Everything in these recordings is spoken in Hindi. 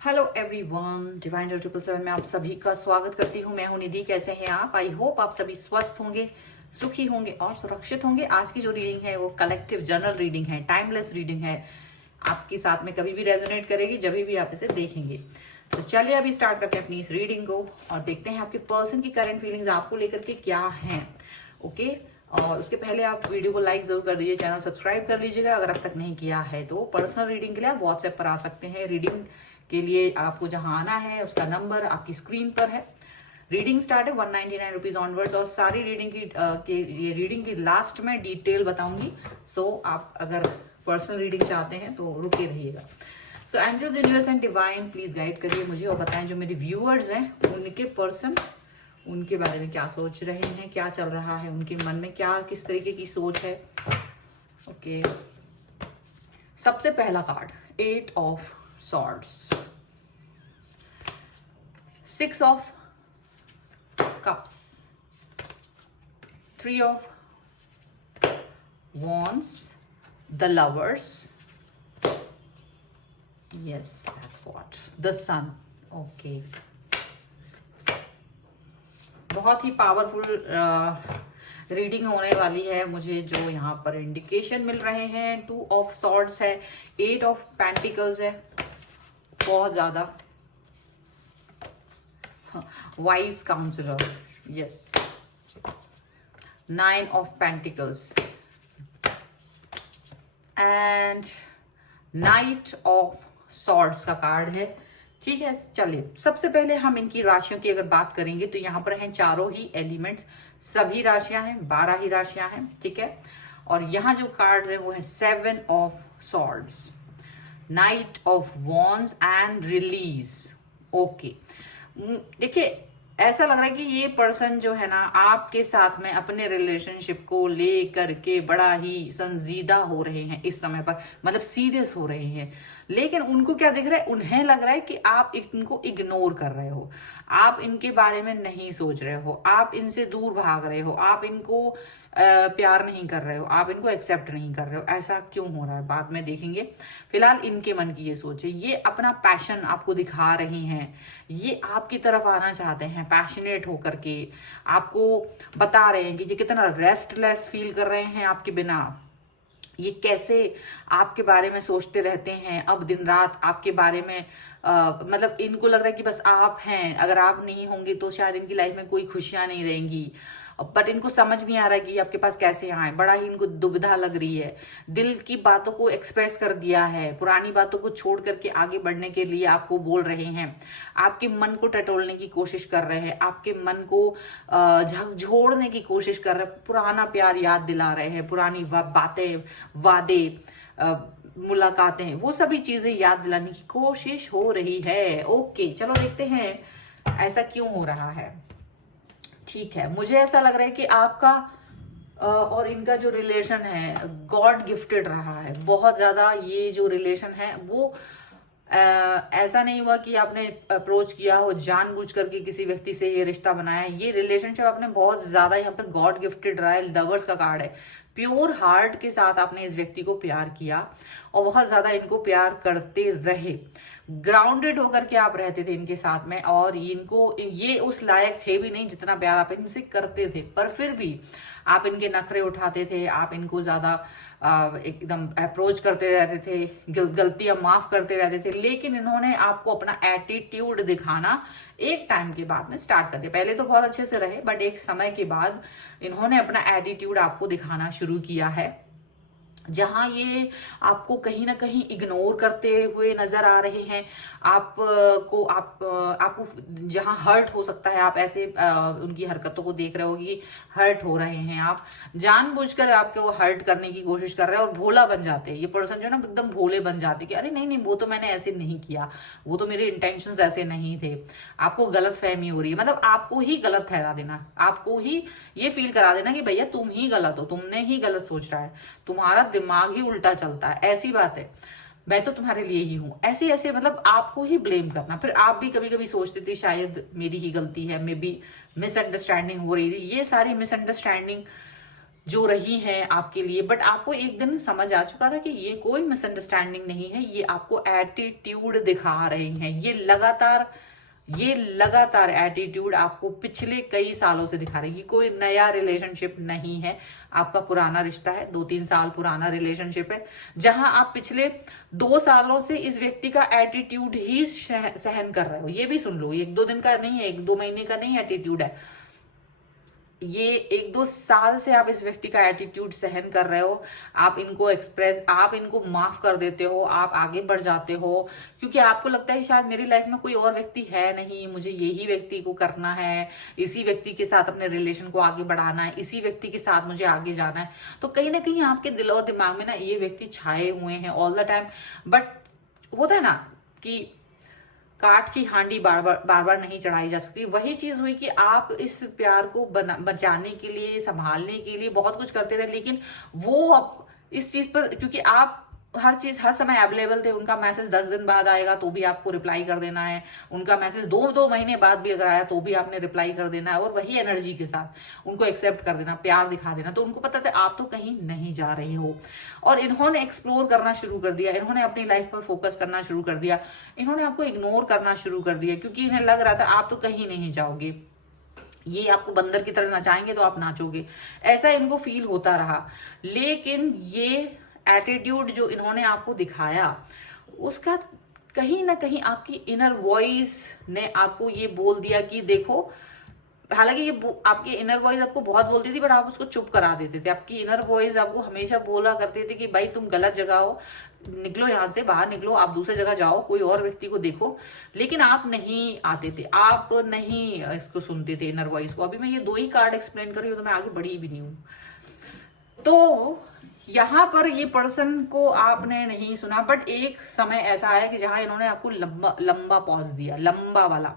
हेलो एवरीवन, डिवाइन 777 में आप सभी का स्वागत करती हूँ। मैं हूँ निधि। कैसे हैं आप? आई होप आप सभी स्वस्थ होंगे, सुखी होंगे और सुरक्षित होंगे। आज की जो रीडिंग है वो कलेक्टिव जनरल रीडिंग है, टाइमलेस रीडिंग है। आपके साथ में कभी भी रेजोनेट करेगी जब भी आप इसे देखेंगे। तो चलिए अभी स्टार्ट करते हैं अपनी इस रीडिंग को और देखते हैं आपके पर्सन की करंट फीलिंग्स आपको लेकर के क्या हैं। ओके, और उसके पहले आप वीडियो को लाइक जरूर कर दीजिए, चैनल सब्सक्राइब कर लीजिएगा अगर अब तक नहीं किया है। तो पर्सनल रीडिंग के लिए आप व्हाट्सएप पर आ सकते हैं। रीडिंग के लिए आपको जहां आना है उसका नंबर आपकी स्क्रीन पर है। रीडिंग स्टार्ट है 199 रुपीज ऑनवर्ड्स और सारी रीडिंग ये रीडिंग की लास्ट में डिटेल बताऊंगी। सो आप अगर पर्सनल रीडिंग चाहते हैं तो रुके रहिएगा। So angels, universe and divine please guide करिए मुझे और बताएं जो मेरे व्यूअर्स हैं उनके पर्सन उनके बारे में क्या सोच रहे हैं, क्या चल रहा है उनके मन में, क्या किस तरीके की सोच है। ओके, सबसे पहला card 8 of swords, 6 of cups, 3 of wands, the lovers, yes that's what, the sun. Okay, बहुत ही पावरफुल रीडिंग होने वाली है मुझे जो यहाँ पर इंडिकेशन मिल रहे हैं। 2 ऑफ swords है, 8 ऑफ पेंटिकल्स है, बहुत ज्यादा wise counsellor, yes. 9 of pentacles and knight of swords का कार्ड है। ठीक है, चलिए सबसे पहले हम इनकी राशियों की अगर बात करेंगे तो यहाँ पर हैं चारों ही एलिमेंट्स, सभी राशियां हैं, 12 ही राशियां हैं। ठीक है, और यहाँ जो कार्ड है वो है 7 of swords, night of wands and release. Okay, देखिए ऐसा लग रहा है कि ये पर्सन जो है ना आपके साथ में अपने रिलेशनशिप को लेकर के बड़ा ही संजीदा हो रहे हैं इस समय पर, मतलब सीरियस हो रहे हैं। लेकिन उनको क्या दिख रहा है, उन्हें लग रहा है कि आप इनको इग्नोर कर रहे हो, आप इनके बारे में नहीं सोच रहे हो, आप इनसे दूर भाग रहे हो, आप इनको प्यार नहीं कर रहे हो, आप इनको एक्सेप्ट नहीं कर रहे हो। ऐसा क्यों हो रहा है बाद में देखेंगे। फिलहाल इनके मन की ये सोच है, ये अपना पैशन आपको दिखा रही हैं, ये आपकी तरफ आना चाहते हैं पैशनेट होकर के, आपको बता रहे हैं कि ये कितना रेस्टलेस फील कर रहे हैं आपके बिना, ये कैसे आपके बारे में सोचते रहते हैं अब दिन रात आपके बारे में। मतलब इनको लग रहा है कि बस आप हैं, अगर आप नहीं होंगे तो शायद इनकी लाइफ में कोई खुशियां नहीं रहेंगी। बट इनको समझ नहीं आ रहा है कि आपके पास कैसे आए, बड़ा ही इनको दुविधा लग रही है। दिल की बातों को एक्सप्रेस कर दिया है, पुरानी बातों को छोड़ करके आगे बढ़ने के लिए आपको बोल रहे हैं, आपके मन को टटोलने की कोशिश कर रहे हैं, आपके मन को झकझोड़ने की कोशिश कर रहे हैं, पुराना प्यार याद दिला रहे हैं, पुरानी बातें, वादे, मुलाकातें, वो सभी चीजें याद दिलाने की कोशिश हो रही है। ओके, चलो देखते हैं ऐसा क्यों हो रहा है। ठीक है, मुझे ऐसा लग रहा है कि आपका और इनका जो रिलेशन है गॉड गिफ्टेड रहा है बहुत ज्यादा। ये जो रिलेशन है वो ऐसा नहीं हुआ कि आपने अप्रोच किया हो जानबूझ करके किसी व्यक्ति से ये रिश्ता बनाया। ये रिलेशनशिप आपने बहुत ज्यादा यहाँ पर गॉड गिफ्टेड रहा है। लवर्स का कार्ड है, प्योर हार्ट के साथ आपने इस व्यक्ति को प्यार किया और बहुत ज्यादा इनको प्यार करते रहे, ग्राउंडेड होकर के आप रहते थे इनके साथ में, और इनको ये उस लायक थे भी नहीं जितना प्यार आप इनसे करते थे, पर फिर भी आप इनके नखरे उठाते थे, आप इनको ज्यादा एकदम अप्रोच करते रहते थे, गलतियां माफ करते रहते थे। लेकिन इन्होंने आपको अपना एटीट्यूड दिखाना एक टाइम के बाद में स्टार्ट कर दिया। पहले तो बहुत अच्छे से रहे बट एक समय के बाद इन्होंने अपना एटीट्यूड आपको दिखाना शुरू किया है, जहां ये आपको कहीं ना कहीं इग्नोर करते हुए नजर आ रहे हैं। आपको जहां हर्ट हो सकता है, आप ऐसे उनकी हरकतों को देख रहे हो कि हर्ट हो रहे हैं, आप जानबूझकर आपको हर्ट करने की कोशिश कर रहे हैं और भोला बन जाते हैं। ये पर्सन जो है ना एकदम भोले बन जाते हैं कि अरे नहीं नहीं वो तो मैंने ऐसे नहीं किया, वो तो मेरे इंटेंशंस ऐसे नहीं थे। आपको गलत फहमी हो रही है, मतलब आपको ही गलत ठहरा देना, आपको ही ये फील करा देना कि भैया तुम ही गलत हो, तुमने ही गलत सोच रहा है, तुम्हारा दिमाग ही उल्टा चलता है, ऐसी बात है, मैं तो तुम्हारे लिए ही हूं, ऐसे ऐसे, मतलब आपको ही ब्लेम करना। फिर आप भी कभी कभी सोचते थे शायद मेरी ही गलती है, मे बी मिसअंडरस्टैंडिंग हो रही थी। ये सारी मिसअंडरस्टैंडिंग जो रही हैं आपके लिए, बट आपको एक दिन समझ आ चुका था कि ये कोई मिसअंडरस्टैंडिंग नहीं है, ये आपको एटीट्यूड दिखा रहे हैं। ये लगातार एटीट्यूड आपको पिछले कई सालों से दिखा रही है। कोई नया रिलेशनशिप नहीं है, आपका पुराना रिश्ता है, 2-3 साल पुराना रिलेशनशिप है, जहां आप पिछले 2 सालों से इस व्यक्ति का एटीट्यूड ही सहन कर रहे हो। ये भी सुन लो, 1-2 दिन का नहीं है, 1-2 महीने का नहीं एटीट्यूड है, ये 1-2 साल से आप इस व्यक्ति का एटीट्यूड सहन कर रहे हो। आप इनको माफ कर देते हो, आप आगे बढ़ जाते हो, क्योंकि आपको लगता है शायद मेरी लाइफ में कोई और व्यक्ति है नहीं, मुझे यही व्यक्ति को करना है, इसी व्यक्ति के साथ अपने रिलेशन को आगे बढ़ाना है, इसी व्यक्ति के साथ मुझे आगे जाना है। तो कहीं ना कहीं आपके दिल और दिमाग में ना ये व्यक्ति छाए हुए हैं ऑल द टाइम। बट होता है ना कि काठ की हांडी बार बार नहीं चढ़ाई जा सकती। वही चीज हुई कि आप इस प्यार को बचाने के लिए, संभालने के लिए बहुत कुछ करते रहे, लेकिन वो अब इस चीज पर, क्योंकि आप हर समय अवेलेबल थे। उनका मैसेज 10 दिन बाद आएगा तो भी आपको रिप्लाई कर देना है, उनका मैसेज 2 महीने बाद भी अगर आया तो भी आपने रिप्लाई कर देना है, और वही एनर्जी के साथ उनको एक्सेप्ट कर देना, प्यार दिखा देना। तो उनको पता था आप तो कहीं नहीं जा रहे हो, और इन्होंने एक्सप्लोर करना शुरू कर दिया, इन्होंने अपनी लाइफ पर फोकस करना शुरू कर दिया, इन्होंने आपको इग्नोर करना शुरू कर दिया, क्योंकि इन्हें लग रहा था आप तो कहीं नहीं जाओगे, ये आपको बंदर की तरह नचाएंगे तो आप नाचोगे, ऐसा इनको फील होता रहा। लेकिन ये एटीट्यूड जो इन्होंने आपको दिखाया, उसका कहीं ना कहीं आपकी इनर वॉइस ने आपको ये बोल दिया कि देखो, हालांकि ये आपकी इनर वॉइस आपको बहुत बोलती थी, बट आप उसको चुप करा देते थे। आपकी इनर वॉइस आपको हमेशा बोला करते थे कि भाई तुम गलत जगह हो, निकलो यहाँ से, बाहर निकलो, आप दूसरी जगह जाओ, कोई और व्यक्ति को देखो। लेकिन आप नहीं आते थे, आप नहीं इसको सुनते थे, इनर वॉइस को। अभी मैं ये 2 ही कार्ड एक्सप्लेन कर रही हूँ, तो मैं आगे बढ़ी भी नहीं हूँ। तो यहाँ पर ये पर्सन को आपने नहीं सुना, बट एक समय ऐसा आया कि जहां इन्होंने आपको लंबा पॉज दिया, लंबा वाला,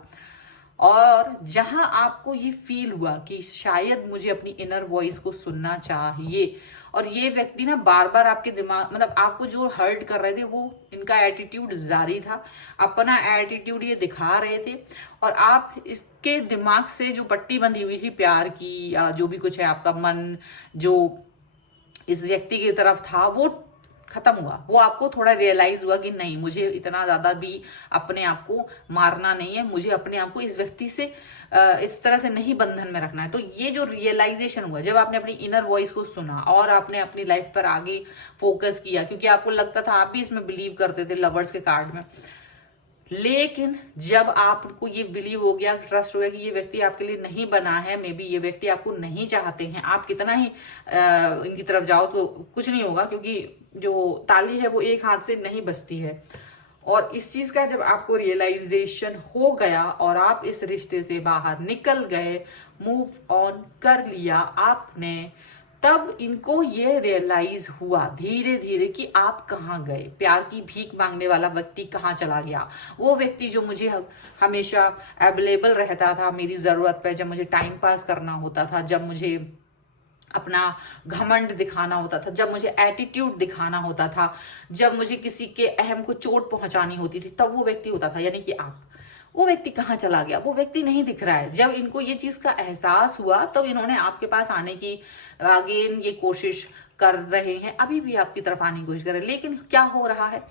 और जहां आपको ये फील हुआ कि शायद मुझे अपनी इनर वॉइस को सुनना चाहिए। और ये व्यक्ति ना बार बार आपके दिमाग, मतलब आपको जो हर्ट कर रहे थे, वो इनका एटीट्यूड जारी था, अपना एटीट्यूड ये दिखा रहे थे, और आप इसके दिमाग से जो पट्टी बंधी हुई थी प्यार की, जो भी कुछ है, आपका मन जो इस व्यक्ति की तरफ था, वो खत्म हुआ। वो आपको थोड़ा रियलाइज हुआ कि नहीं, मुझे इतना ज्यादा भी अपने आप को मारना नहीं है, मुझे अपने आप को इस व्यक्ति से इस तरह से नहीं बंधन में रखना है। तो ये जो रियलाइजेशन हुआ जब आपने अपनी इनर वॉइस को सुना और आपने अपनी लाइफ पर आगे फोकस किया, क्योंकि आपको लगता था, आप भी इसमें बिलीव करते थे लवर्स के कार्ड में, लेकिन जब आपको ये बिलीव हो गया, ट्रस्ट हो गया कि ये व्यक्ति आपके लिए नहीं बना है, मे बी ये व्यक्ति आपको नहीं चाहते हैं, आप कितना ही इनकी तरफ जाओ तो कुछ नहीं होगा, क्योंकि जो ताली है वो एक हाथ से नहीं बजती है। और इस चीज का जब आपको रियलाइजेशन हो गया और आप इस रिश्ते से बाहर निकल गए, मूव ऑन कर लिया आपने, तब इनको ये रियलाइज हुआ धीरे धीरे कि आप कहाँ गए, प्यार की भीख मांगने वाला व्यक्ति कहाँ चला गया, वो व्यक्ति जो मुझे हमेशा अवेलेबल रहता था मेरी जरूरत पे, जब मुझे टाइम पास करना होता था, जब मुझे अपना घमंड दिखाना होता था, जब मुझे एटीट्यूड दिखाना होता था, जब मुझे किसी के अहम को चोट पहुंचानी होती थी, तब वो व्यक्ति होता था, यानी कि आप। वो व्यक्ति कहाँ चला गया, वो व्यक्ति नहीं दिख रहा है। जब इनको ये चीज का एहसास हुआ तब इन्होंने आपके पास आने की अगेन ये कोशिश कर रहे हैं, अभी भी आपकी तरफ आने की कोशिश कर रहे हैं, लेकिन क्या हो रहा है,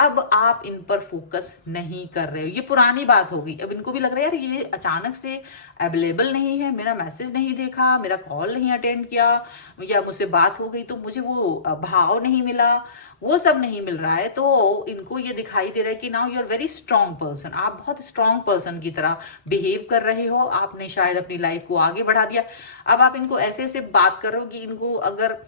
अब आप इन पर फोकस नहीं कर रहे हो। ये पुरानी बात होगी, अब इनको भी लग रहा है यार ये अचानक से अवेलेबल नहीं है, मेरा मैसेज नहीं देखा, मेरा कॉल नहीं अटेंड किया, या मुझसे बात हो गई तो मुझे वो भाव नहीं मिला, वो सब नहीं मिल रहा है। तो इनको ये दिखाई दे रहा है कि now you are very strong person, आप बहुत स्ट्रांग पर्सन की तरह बिहेव कर रहे हो, आपने शायद अपनी लाइफ को आगे बढ़ा दिया। अब आप इनको ऐसे ऐसे बात कर रहे हो कि इनको अगर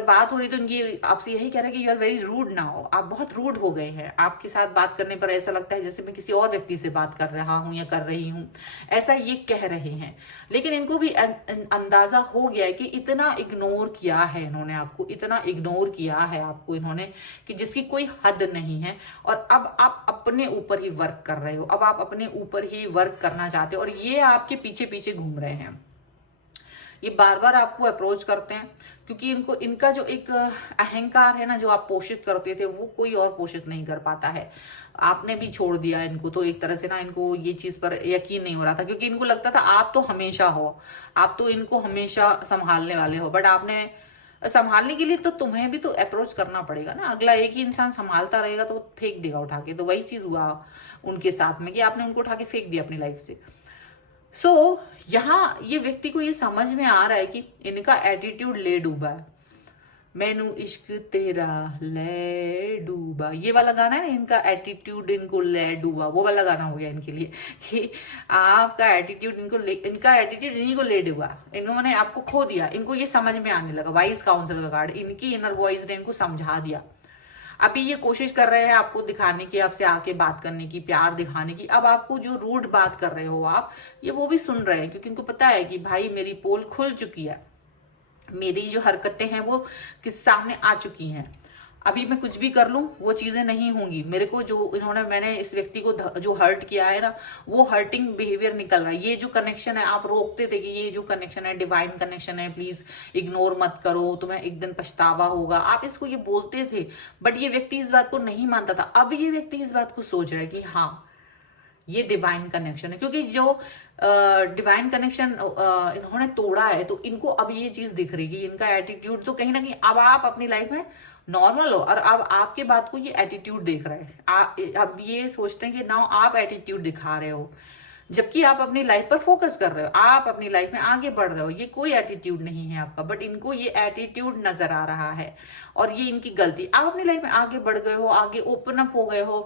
बात हो रही तो इनकी आपसे यही कह रहे हैं कि you are very rude now, आप बहुत रूड हो गए हैं। आपके साथ बात करने पर ऐसा लगता है जैसे मैं किसी और व्यक्ति से बात कर रहा हूं या कर रही हूं, ऐसा ये कह रहे हैं। लेकिन इनको भी अंदाजा हो गया है कि इतना इग्नोर किया है इन्होंने आपको, इतना इग्नोर किया है आपको इन्होंने कि जिसकी कोई हद नहीं है। और अब आप अपने ऊपर ही वर्क कर रहे हो, अब आप अपने ऊपर ही वर्क करना चाहते हो, और ये आपके पीछे पीछे घूम रहे हैं। ये बार बार आपको अप्रोच करते हैं क्योंकि इनको इनका जो एक अहंकार है ना, जो आप पोषित करते थे वो कोई और पोषित नहीं कर पाता है। आपने भी छोड़ दिया इनको, तो एक तरह से ना इनको ये चीज पर यकीन नहीं हो रहा था क्योंकि इनको लगता था आप तो हमेशा हो, आप तो इनको हमेशा संभालने वाले हो। बट आपने संभालने के लिए तो तुम्हें भी तो अप्रोच करना पड़ेगा ना। अगला एक ही इंसान संभालता रहेगा तो वो फेंक देगा उठा के। तो वही चीज हुआ उनके साथ में कि आपने उनको उठा के फेंक दिया अपनी लाइफ से। यहाँ ये व्यक्ति को ये समझ में आ रहा है कि इनका एटीट्यूड ले डूबा है। मैनू इश्क तेरा ले डूबा, ये वाला गाना है ना, इनका एटीट्यूड इनको ले डूबा, वो वाला गाना हो गया इनके लिए कि आपका एटीट्यूड इनका एटीट्यूड इन्हीं को ले डूबा। इन्होंने आपको खो दिया, इनको ये समझ में आने लगा। वाइज काउंसिल का कार्ड, इनकी इनर वॉइस ने इनको समझा दिया। अभी ये कोशिश कर रहे हैं आपको दिखाने की, आपसे आके बात करने की, प्यार दिखाने की। अब आपको जो रूड बात कर रहे हो आप, ये वो भी सुन रहे हैं क्योंकि इनको पता है कि भाई मेरी पोल खुल चुकी है, मेरी जो हरकतें हैं वो किस सामने आ चुकी हैं। अभी मैं कुछ भी कर लूं वो चीजें नहीं होंगी। मेरे को जो मैंने इस व्यक्ति को जो हर्ट किया है ना, वो हर्टिंग बिहेवियर निकल रहा है। ये जो कनेक्शन है, आप रोकते थे कि ये जो कनेक्शन है डिवाइन कनेक्शन है, प्लीज इग्नोर मत करो, तुम्हें एक दिन पछतावा होगा, आप इसको ये बोलते थे। बट ये व्यक्ति इस बात को नहीं मानता था। अब ये व्यक्ति इस बात को सोच रहा है कि हाँ ये डिवाइन कनेक्शन है, क्योंकि जो डिवाइन कनेक्शन इन्होंने तोड़ा है तो इनको अब ये चीज दिख रही है। इनका एटीट्यूड तो कहीं ना कहीं अब आप अपनी लाइफ में नॉर्मल हो और अब आपके बात को ये एटीट्यूड देख रहे हैं। अब ये सोचते हैं कि नाउ आप एटीट्यूड दिखा रहे हो, जबकि आप अपनी लाइफ पर फोकस कर रहे हो, आप अपनी लाइफ में आगे बढ़ रहे हो। ये कोई एटीट्यूड नहीं है आपका, बट इनको ये एटीट्यूड नजर आ रहा है और ये इनकी गलती। आप अपनी लाइफ में आगे बढ़ गए हो, आगे ओपन अप हो गए हो।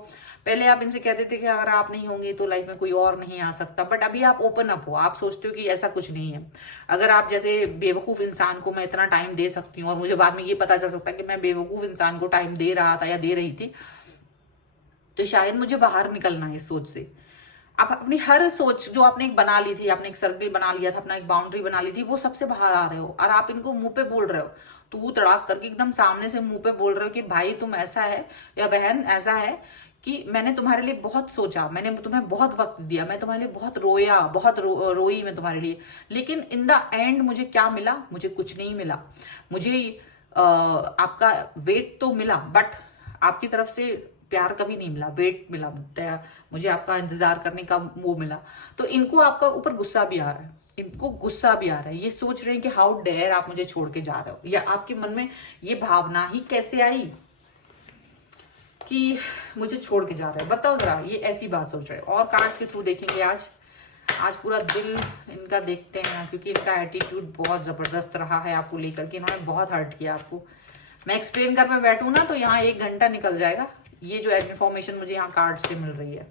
पहले आप इनसे कहते थे कि अगर आप नहीं होंगे तो लाइफ में कोई और नहीं आ सकता, बट अभी आप ओपन अप हो। आप सोचते हो कि ऐसा कुछ नहीं है। अगर आप जैसे बेवकूफ इंसान को मैं इतना टाइम दे सकती हूँ और मुझे बाद में ये पता चल सकता है कि मैं बेवकूफ इंसान को टाइम दे रहा था या दे रही थी, तो शायद मुझे बाहर निकलना है इस सोच से। आप अपनी हर सोच जो आपने एक बना ली थी, आपने एक सर्कल बना लिया था, अपना एक बाउंड्री बना ली थी, वो सबसे बाहर आ रहे हो और आप इनको मुंह पे बोल रहे हो, तू तड़ाक करके एकदम सामने से मुंह पे बोल रहे हो कि भाई तुम ऐसा है या बहन ऐसा है कि मैंने तुम्हारे लिए बहुत सोचा, मैंने तुम्हें बहुत वक्त दिया, मैं तुम्हारे लिए बहुत रोया, बहुत रोई मैं तुम्हारे लिए, लेकिन इन द एंड मुझे क्या मिला? मुझे कुछ नहीं मिला। मुझे आपका वेट तो मिला, बट आपकी तरफ से प्यार कभी नहीं मिला, वेट मिला, मुझे आपका इंतजार करने का वो मिला। तो इनको आपका ऊपर गुस्सा भी आ रहा है, इनको गुस्सा भी आ रहा है। ये सोच रहे हैं कि हाउ डेयर आप मुझे छोड़ के जा रहे हो, या आपके मन में ये भावना ही कैसे आई कि मुझे छोड़ के जा रहे हैं? बताओ जरा, ये ऐसी बात सोच रहे हैं। और कार्ड्स के थ्रू देखेंगे आज पूरा दिल इनका देखते हैं, क्योंकि इनका एटीट्यूड बहुत जबरदस्त रहा है आपको लेकर के। इन्होंने बहुत हर्ट किया आपको। मैं एक्सप्लेन कर मैं बैठूं ना तो यहाँ 1 घंटा निकल जाएगा। ये जो इन्फॉर्मेशन मुझे यहाँ कार्ड से मिल रही है,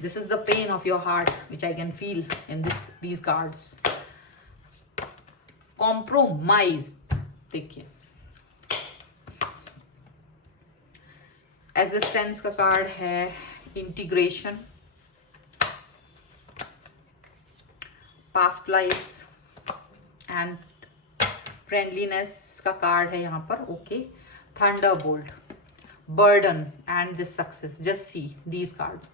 this is the pain of your heart which I can feel in these cards. Compromise, देखिए एग्जिस्टेंस का कार्ड है, integration, past lifes and friendliness का कार्ड है यहाँ पर। Okay, thunderbolt, burden and this success. Just see these cards.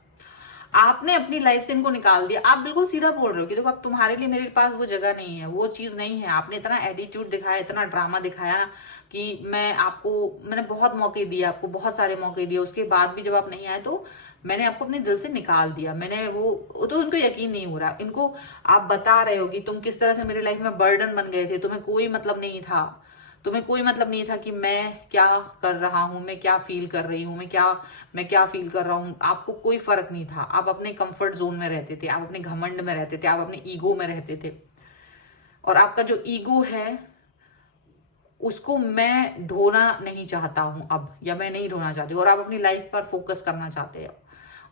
आपने अपनी लाइफ से इनको निकाल दिया। आप बिल्कुल सीधा बोल रहे हो कि देखो अब तुम्हारे लिए मेरे पास वो जगह नहीं है, वो चीज नहीं है। आपने इतना एटीट्यूड दिखाया, इतना ड्रामा दिखाया ना कि मैंने बहुत मौके दिए, आपको बहुत सारे मौके दिए, उसके बाद भी जब आप नहीं आए तो मैंने आपको अपने दिल से निकाल दिया। मैंने वो तो उनको यकीन नहीं हो रहा। इनको आप बता रहे हो कि तुम किस तरह से मेरी लाइफ में बर्डन बन गए थे, तुम्हें कोई मतलब नहीं था, तुम्हें कोई मतलब नहीं था कि मैं क्या कर रहा हूं, मैं क्या फील कर रही हूं, मैं क्या फील कर रहा हूं। आपको कोई फर्क नहीं था। आप अपने कंफर्ट जोन में रहते थे, आप अपने घमंड में रहते थे, आप अपने ईगो में रहते थे। और आपका जो ईगो है उसको मैं ढोना नहीं चाहता हूं अब, या मैं नहीं ढोना चाहती, और आप अपनी लाइफ पर फोकस करना चाहते हो।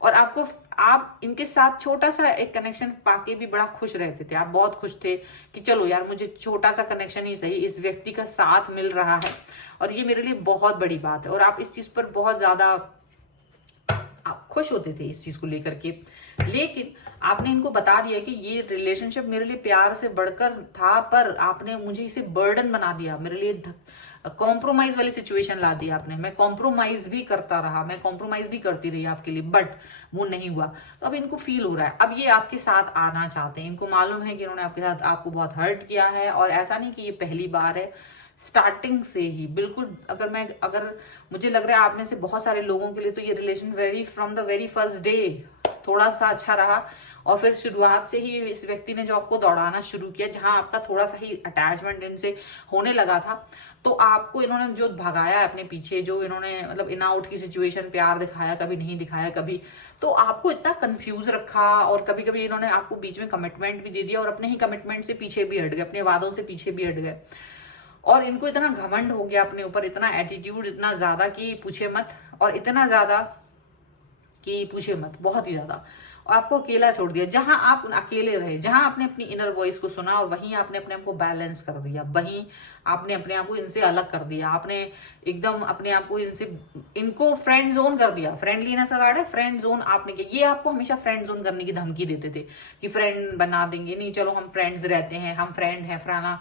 और आप इनके साथ छोटा सा एक कनेक्शन पाके भी बड़ा खुश रहते थे। आप बहुत खुश थे कि चलो यार मुझे छोटा सा कनेक्शन ही सही, इस व्यक्ति का साथ मिल रहा है और ये मेरे लिए बहुत बड़ी बात है। और आप इस चीज पर बहुत ज्यादा आप खुश होते थे इस चीज को लेकर के, लेकिन आपने इनको बता दिया कि ये रिलेशनशिप मेरे लिए प्यार से बढ़कर था, पर आपने मुझे इसे बर्डन बना दिया, मेरे लिए कॉम्प्रोमाइज वाली सिचुएशन ला दी आपने। मैं कॉम्प्रोमाइज भी करता रहा, मैं कॉम्प्रोमाइज भी करती रही आपके लिए, बट वो नहीं हुआ। तो अब इनको फील हो रहा है, अब ये आपके साथ आना चाहते हैं। इनको मालूम है कि इन्होंने आपके साथ आपको बहुत हर्ट किया है, और ऐसा नहीं कि ये पहली बार है, स्टार्टिंग से ही बिल्कुल। अगर मुझे लग रहा है आप में से बहुत सारे लोगों के लिए तो ये relation from the very first day थोड़ा सा अच्छा रहा, और फिर शुरुआत से ही इस व्यक्ति ने जो आपको दौड़ाना शुरू किया, जहां आपका थोड़ा सा ही अटैचमेंट इनसे होने लगा था, तो आपको इन्होंने जो भगाया अपने पीछे, जो इन्होंने मतलब इन आउट की सिचुएशन, प्यार दिखाया कभी नहीं दिखाया कभी, तो आपको इतना कंफ्यूज रखा, और कभी कभी इन्होंने आपको बीच में कमिटमेंट भी दे दिया, और अपने ही कमिटमेंट से पीछे भी हट गए, अपने वादों से पीछे भी हट गए। और इनको इतना घमंड हो गया अपने ऊपर, इतना एटीट्यूड इतना ज्यादा कि पूछे मत, और इतना ज्यादा कि पूछे मत, बहुत ही ज्यादा। और आपको अकेला छोड़ दिया, जहां आप अकेले रहे, जहां आपने अपनी इनर वॉइस को सुना, और वहीं आपने अपने आप को बैलेंस कर दिया, वहीं आपने अपने आप को इनसे अलग कर दिया, आपने एकदम अपने आप को इनको फ्रेंड जोन कर दिया। फ्रेंडलीनेस का कार्ड है, फ्रेंड जोन आपने किया। ये आपको हमेशा फ्रेंड जोन करने की धमकी देते थे कि फ्रेंड बना देंगे, नहीं चलो हम फ्रेंड्स रहते हैं, हम फ्रेंड हैं फलाना।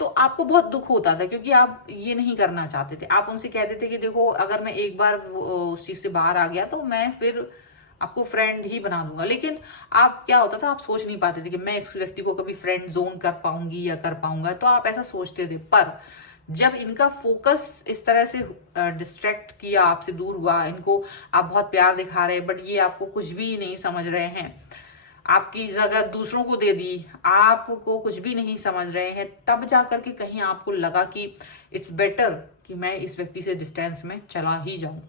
तो आपको बहुत दुख होता था, क्योंकि आप ये नहीं करना चाहते थे। आप उनसे कहते थे कि देखो, अगर मैं एक बार उस चीज से बाहर आ गया तो मैं फिर आपको फ्रेंड ही बना दूंगा। लेकिन आप क्या होता था, आप सोच नहीं पाते थे कि मैं इस व्यक्ति को कभी फ्रेंड जोन कर पाऊंगी या कर पाऊंगा, तो आप ऐसा सोचते थे। पर जब इनका फोकस इस तरह से डिस्ट्रैक्ट किया, आपसे दूर हुआ, इनको आप बहुत प्यार दिखा रहे, बट ये आपको कुछ भी नहीं समझ रहे हैं, आपकी जगह दूसरों को दे दी, आपको कुछ भी नहीं समझ रहे हैं, तब जाकर के कहीं आपको लगा कि इट्स बेटर कि मैं इस व्यक्ति से डिस्टेंस में चला ही जाऊं।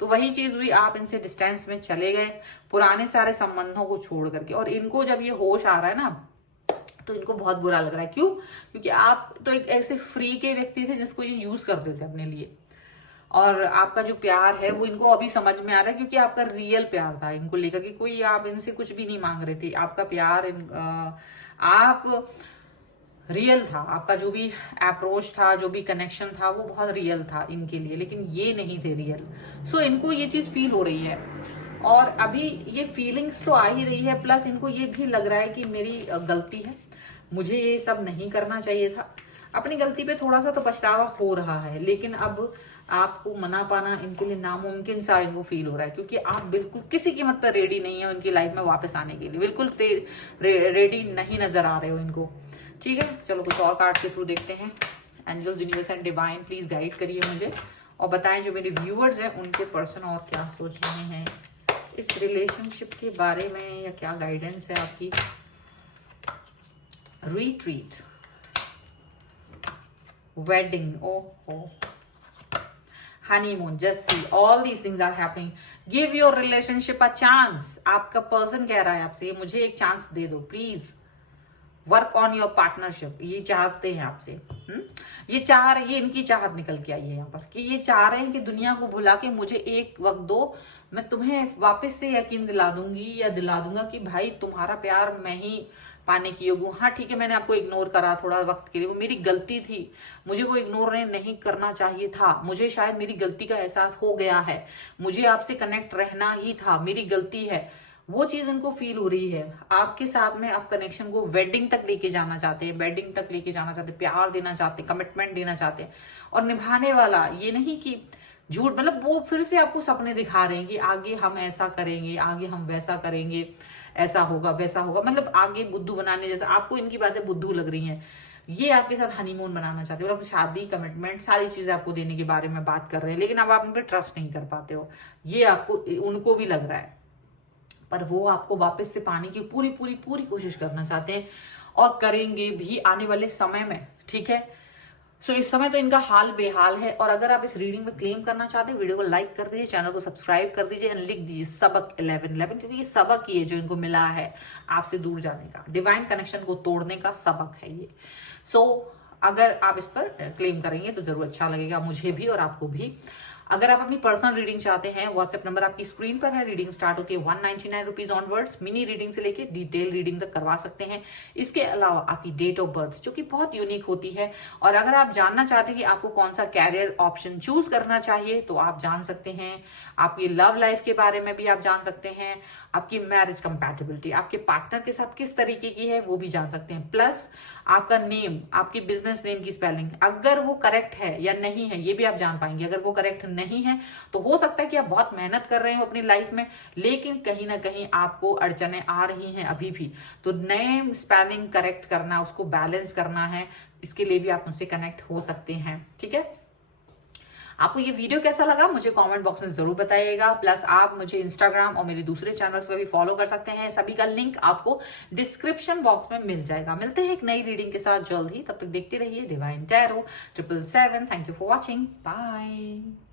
तो वही चीज हुई, आप इनसे डिस्टेंस में चले गए, पुराने सारे संबंधों को छोड़ करके। और इनको जब ये होश आ रहा है ना, तो इनको बहुत बुरा लग रहा है। क्यों? क्योंकि आप तो एक ऐसे फ्री के व्यक्ति थे जिसको ये यूज करते थे अपने लिए, और आपका जो प्यार है वो इनको अभी समझ में आ रहा है, क्योंकि आपका रियल प्यार था इनको लेकर कि कोई आप इनसे कुछ भी नहीं मांग रहे थे। आपका प्यार आप रियल था, आपका जो भी अप्रोच था, जो भी कनेक्शन था, वो बहुत रियल था इनके लिए, लेकिन ये नहीं थे रियल। सो इनको ये चीज फील हो रही है, और अभी ये फीलिंग्स तो आ ही रही है, प्लस इनको ये भी लग रहा है कि मेरी गलती है, मुझे ये सब नहीं करना चाहिए था। अपनी गलती पे थोड़ा सा तो पछतावा हो रहा है, लेकिन अब आपको मना पाना इनके लिए नामुमकिन सा इनको फील हो रहा है, क्योंकि आप बिल्कुल किसी कीमत पर रेडी नहीं है उनकी लाइफ में वापस आने के लिए, बिल्कुल रेडी नहीं नजर आ रहे हो इनको। ठीक है, चलो कुछ और कार्ड के थ्रू देखते हैं। Angels, universe and divine, please guide करिए मुझे, और बताएं जो मेरे व्यूअर्स हैं उनके पर्सन और क्या सोच रहे हैं इस रिलेशनशिप के बारे में, या क्या गाइडेंस है आपकी। Retreat, wedding, oh, honeymoon, just see, all these things are happening. Give your relationship a chance. आपका पर्सन कह रहा है आपसे, ये मुझे एक चांस दे दो please, work on your partnership. ये चाहते हैं आपसे, ये इनकी चाहत निकल के आई है यहाँ पर, कि ये चाह रहे हैं कि दुनिया को भुला के मुझे एक वक्त दो, मैं तुम्हें वापस से यकीन दिला दूंगी या दिला दूंगा कि भाई तुम्हारा प्यार मैं ही पाने की योग्य हूँ। हाँ ठीक है, मैंने आपको इग्नोर करा थोड़ा वक्त के लिए, वो मेरी गलती थी, मुझे वो इग्नोर नहीं करना चाहिए था, मुझे शायद मेरी गलती का एहसास हो गया है, मुझे आपसे कनेक्ट रहना ही था, मेरी गलती है। वो चीज इनको फील हो रही है आपके साथ में। आप कनेक्शन को वेडिंग तक लेके जाना चाहते हैं, वेडिंग तक लेके जाना चाहते हैं, प्यार देना चाहते हैं, कमिटमेंट देना चाहते हैं, और निभाने वाला, ये नहीं कि झूठ। मतलब वो फिर से आपको सपने दिखा रहे हैं कि आगे हम ऐसा करेंगे, आगे हम वैसा करेंगे, ऐसा होगा वैसा होगा, मतलब आगे बुद्धू बनाने जैसा। आपको इनकी बातें बुद्धू लग रही हैं। ये आपके साथ हनीमून बनाना चाहते हो, मतलब शादी, कमिटमेंट, सारी चीजें आपको देने के बारे में बात कर रहे हैं, लेकिन अब आप इन पर ट्रस्ट नहीं कर पाते हो। ये आपको, उनको भी लग रहा है, पर वो आपको वापस से पाने की पूरी पूरी पूरी कोशिश करना चाहते हैं, और करेंगे भी आने वाले समय में। ठीक है, सो इस समय तो इनका हाल बेहाल है। और अगर आप इस रीडिंग में क्लेम करना चाहते हैं, वीडियो को लाइक कर दीजिए, चैनल को सब्सक्राइब कर दीजिए, एंड लिख दीजिए सबक 1111, क्योंकि ये सबक ही है जो इनको मिला है आपसे दूर जाने का, डिवाइन कनेक्शन को तोड़ने का सबक है ये। सो अगर आप इस पर क्लेम करेंगे तो जरूर अच्छा लगेगा, मुझे भी और आपको भी। अगर आप अपनी पर्सनल रीडिंग चाहते हैं, व्हाट्सएप नंबर आपकी स्क्रीन पर है। रीडिंग स्टार्ट होती है 199 रुपीज ऑनवर्ड्स। मिनी रीडिंग से लेके डिटेल रीडिंग तक करवा सकते हैं। इसके अलावा आपकी डेट ऑफ बर्थ जो कि बहुत यूनिक होती है, और अगर आप जानना चाहते हैं कि आपको कौन सा कैरियर ऑप्शन चूज करना चाहिए तो आप जान सकते हैं। आपकी लव लाइफ के बारे में भी आप जान सकते हैं। आपकी मैरिज कंपैटिबिलिटी, आपके पार्टनर के साथ किस तरीके की है वो भी जान सकते हैं। प्लस आपका नेम, आपकी बिजनेस नेम की स्पेलिंग अगर वो करेक्ट है या नहीं है ये भी आप जान पाएंगे। अगर वो करेक्ट नहीं है तो हो सकता है कि आप बहुत मेहनत कर रहे हो अपनी लाइफ में, लेकिन कहीं ना कहीं आपको अड़चने आ रही हैं अभी भी। तो नेम स्पेलिंग करेक्ट करना, उसको बैलेंस करना है, इसके लिए भी आप मुझसे कनेक्ट हो सकते हैं। ठीक है, आपको ये वीडियो कैसा लगा मुझे कमेंट बॉक्स में जरूर बताइएगा। प्लस आप मुझे इंस्टाग्राम और मेरे दूसरे चैनल्स पर भी फॉलो कर सकते हैं। सभी का लिंक आपको डिस्क्रिप्शन बॉक्स में मिल जाएगा। मिलते हैं एक नई रीडिंग के साथ जल्द ही, तब तक देखते रहिए divine tarot 777। Thank you for watching, bye.